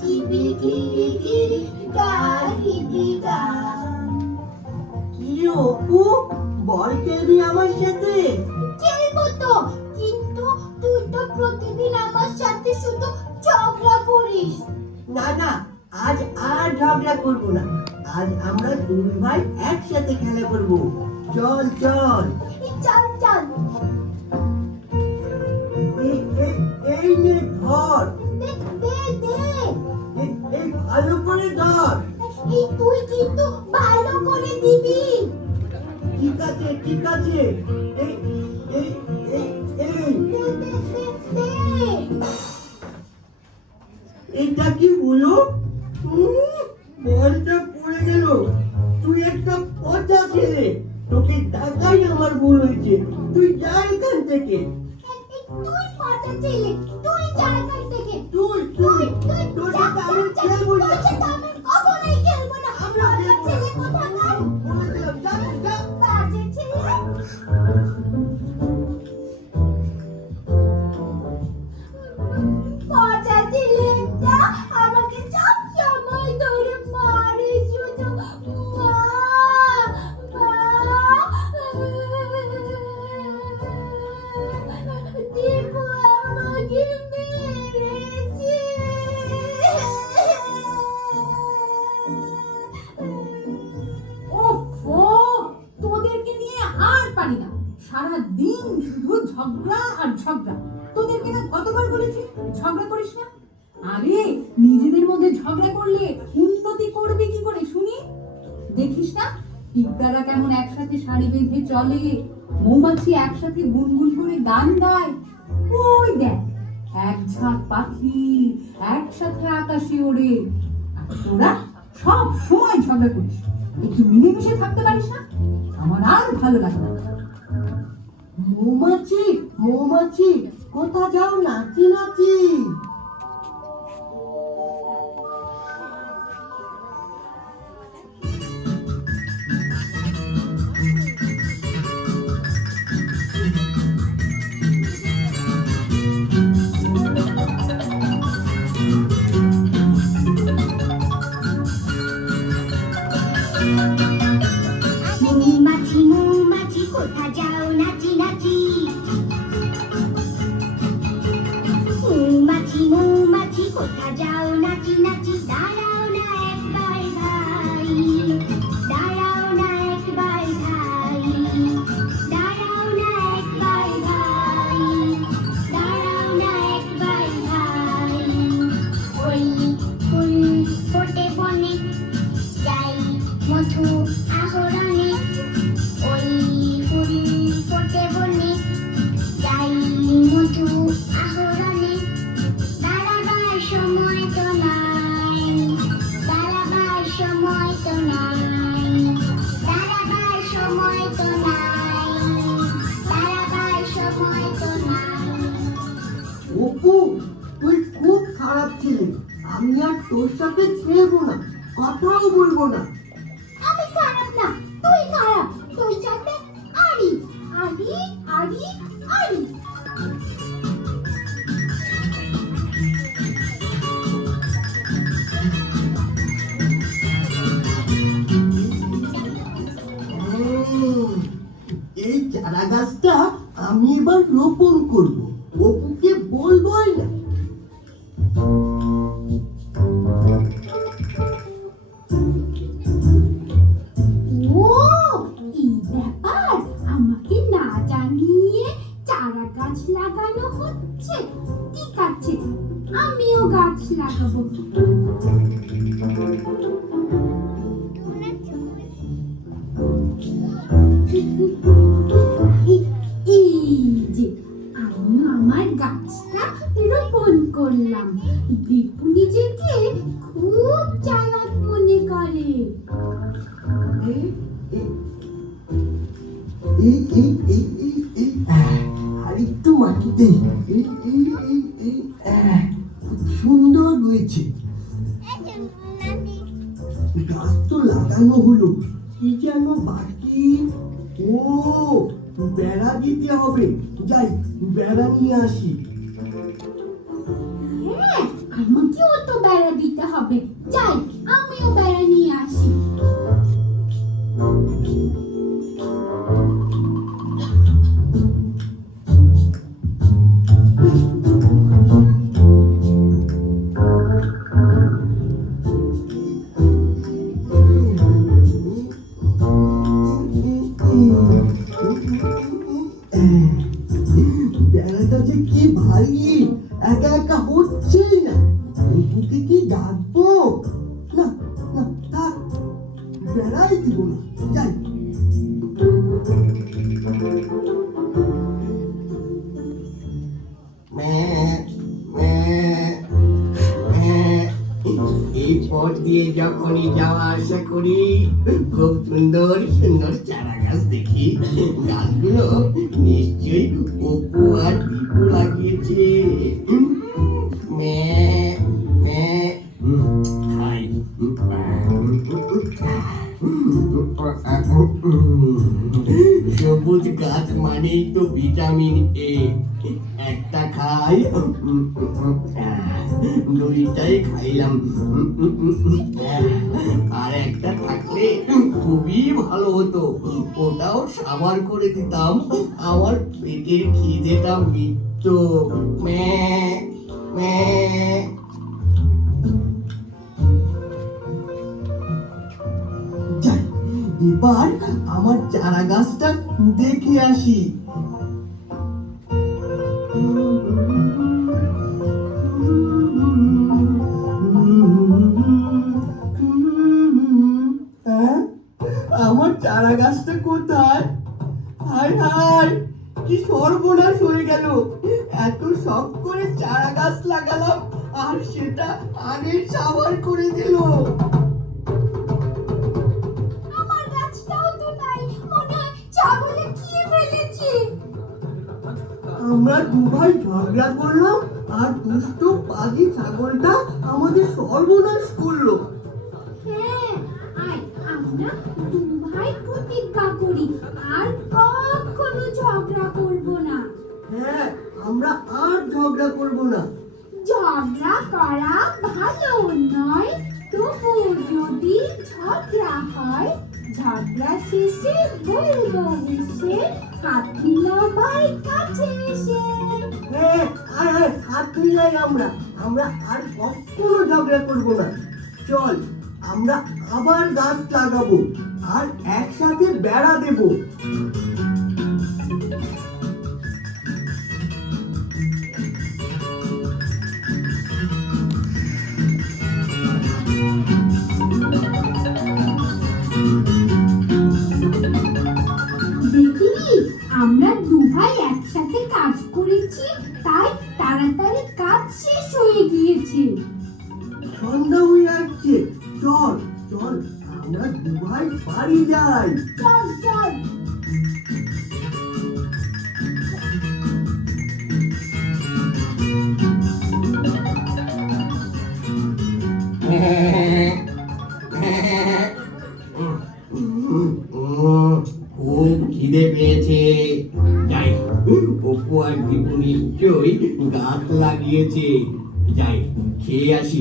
চিবিগিরি গাহিবি গান। কি অপু, বল খেলবি আমার সাথে? খেলবো তো, কিন্তু তুই তো প্রতিদিন আমার সাথে শুধু ঝগড়া করিস। না না, আজ আর ঝগড়া করবো না। আজ আমরা দুই ভাই একসাথে খেলা করবো। চল চল। চল চল। এই নে ধর, দে দে দে। এই ভালো করে ধর। তুই কিন্তু ভালো করে দিবি। ঠিক আছে ঠিক আছে। এই এই এই এই দে দে দে দে। এটা কি হলো? বলটা পড়ে গেল। তুই একটা পচা ছেলে, তোকে টাকাই আমার ভুল হয়েছে। তুই যা এখান থেকে। তুই পচা ছেলে, তুই যা এখান থেকে। তুই তুই তোর সাথে আমি খেলবো না। আমি কখনোই খেলবো না। পচা ছেলে কোথাকার। বলেছিলাম, যা যা। বাজে ছেলে। পচা ছেলেটা আমাকে সব সময় ধরে মারে শুধু। মা মা দীপু আমাকে মেরেছে। ওফো, তোদেরকে নিয়ে আর পারি না। সারা দিন শুধু ঝগড়া আর ঝগড়া। তোদেরকে না কতবার বলেছি ঝগড়া করিস না। আরে নিজেদের মধ্যে ঝগড়া করলে উন্নতি করবে কি করে শুনি? দেখিস না পিঁপড়ারা কেমন একসাথে সারি বেঁধে চলে, মৌমাছি একসাথে গুনগুন করে গান গায়। ওই দেখ, এক ঝাঁক পাখি একসাথে আকাশে ওড়ে। আর তোরা সব সময় ঝগড়া করিস। একটু মিলেমিশে থাকতে পারিস না? আমার আর ভালো লাগে না। মৌমাছি মৌমাছি কোথা যাও নাচি নাচি? মৌমাছি মৌমাছি কোথা যাও নাচি নাচি। মৌমাছি মৌমাছি কোথা যাও নাচি নাচি। দাঁড়াও না একবার ভাই, দাঁড়াও না একবার ভাই, দাঁড়াও না একবার ভাই, দাঁড়াও না একবার ভাই। ওই ফুল ফোটে বনে, যাই মধু আহরণে। ওই ফুল ফোটে বনে, যাই মধু আহরণে। দাঁড়াবার সময় তো নাই, দাঁড়াবার সময় তো নাই, দাঁড়াবার সময় তো নাই, দাঁড়াবার সময় তো নাই। অপু, তুই খুব খারাপ ছেলে। আমি আর তোর সাথে খেলবো না, কথাও বলবো না। আমি খারাপ না, তুই খারাপ। তুই সাথে আড়ি আড়ি আড়ি আড়ি। এই চারা গাছটা আমি এবার রোপণ করব। অপুকে বলবোই না। ও, এই ব্যাপার। আমাকে না জানিয়ে চারা গাছ লাগানো হচ্ছে। ঠিক আছে, আমিও গাছ লাগাবো। এই যে আমি আমার গাছটা রোপণ করলাম। দীপু নিজেকে খুব চালাক মনে করে। আর একটু মাটিতে খুব সুন্দর হয়েছে। গাছ তো লাগানো হলো, কি যেন বাকি। ও, বেড়া দিতে হবে। যাই, বেড়া নিয়ে আসি। হ্যাঁ, আমাকেও তো বেড়া দিতে হবে। যাই, আমিও বেড়া নিয়ে আসি। বেড়াটা যে কি ভারী, একা একা হচ্ছেই না। বুকে কি ডাকবো? না না, থাক, বেড়াই দিব না, যাই। এই পথ দিয়ে যখনই যাওয়া আসা করি, খুব সুন্দর সুন্দর চারা গাছ দেখি। গাছগুলো নিশ্চয়ই অপু আর দীপু লাগিয়েছে। খাই। সবুজ গাছ মানেই তো ভিটামিন এ। একটা খাই, দুইটাই খাইলাম। আর একটা থাকলে খুবই ভালো হতো, ওটাও সাবার করে দিতাম, আমার পেটের খিদেটা মিটত। যাই, এবার আমার চারা গাছটা দেখে আসি। আমার চারা গাছটা কোথায়? হায় হায়, কি সর্বনাশ হয়ে গেল! এত শখ করে চারা গাছ লাগালাম, আর সেটা আগের সাবার করে দিল। আমার গাছটাও তো নাই, মনে হয় ছাগলে খেয়ে ফেলেছে। আমরা দুভাই ঝগড়া করলাম, আর দুষ্ট পাজি ছাগলটা আমাদের সর্বনাশ করলো। হ্যাঁ, আয় আমরা দুই ভাই প্রতিজ্ঞা করি আর কখনো ঝগড়া করব না। হ্যাঁ, আমরা আর ঝগড়া করব না। ঝগড়া করা ভালো নয়, তবু যদি ঝগড়া হয়, ঝগড়া শেষে বলবো হেসে, হাত মিলাও ভাই কাছে এসে। হ্যাঁ, আর হাত মিলাই আমরা আর কখনো ঝগড়া করব না। চল, আমরা আবার গাছ লাগাবো আর একসাথে বেড়া দেব। দেখলি, আমরা দু ভাই একসাথে কাজ করেছি, তাই তাড়াতাড়ি কাজ শেষ হয়ে গিয়েছে। সন্ধ্যা হয়ে আসছে, চল চল, আমরা দুভাই বাড়ি যাই। চল চল। খুব খিদে পেয়েছে, যাই, অপু আর দীপু নিশ্চয়ই গাছ লাগিয়েছে। যাই, খেয়ে আসি,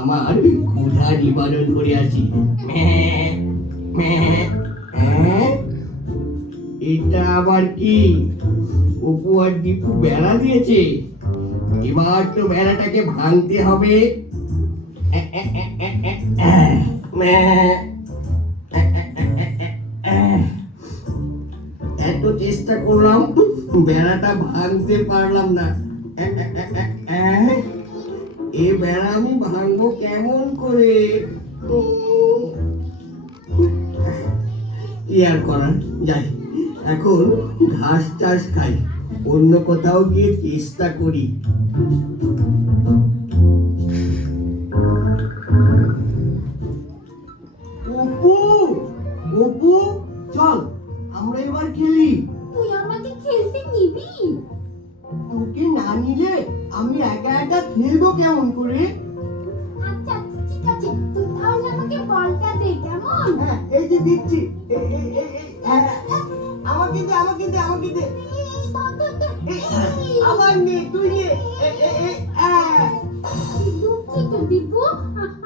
আমার ক্ষুধা নিবারণ করে আসি। এটা আবার কি? অপু আর দীপু বেড়া দিয়েছে, এবার তো বেড়াটাকে ভাঙতে হবে। এত চেষ্টা করলাম, বেড়াটা ভাঙতে পারলাম না। এ বেড়া আমি ভাঙবো কেমন করে? কি আর করার, যাই, এখন ঘাস চাষ খাই, অন্য কোথাও গিয়ে চেষ্টা করি। অপু, অপু, চল, আমরা এবার খেলি। তুই আমাকে খেলতে নিবি? তোকে না নিলে আমি একা একা খেলবো কেমন করে? আচ্ছা ঠিক আছে, তুই তাহলে আমাকে বলটা দে, কেমন? হ্যাঁ, এই যে দিচ্ছি। আমাকে দে, আমাকে দে, আমাকে দে। এই ধর, ধর, ধর। আমার নে, তুই নে। দুঃখিত দীপু,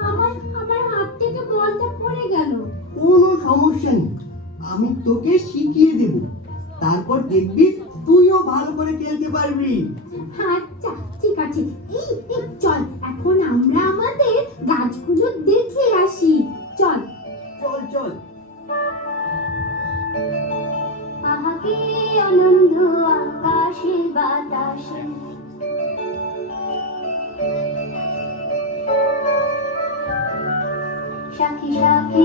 আমার দেখবি তুইও ভালো করে খেলতে পারবি। আচ্ছা ঠিক আছে, এই এই চল এখন আমরা আমাদের গাছগুলো দেখে আসি, চল। চল চল। আহা কি আনন্দ আকাশে বাতাসে, সাথী সাথী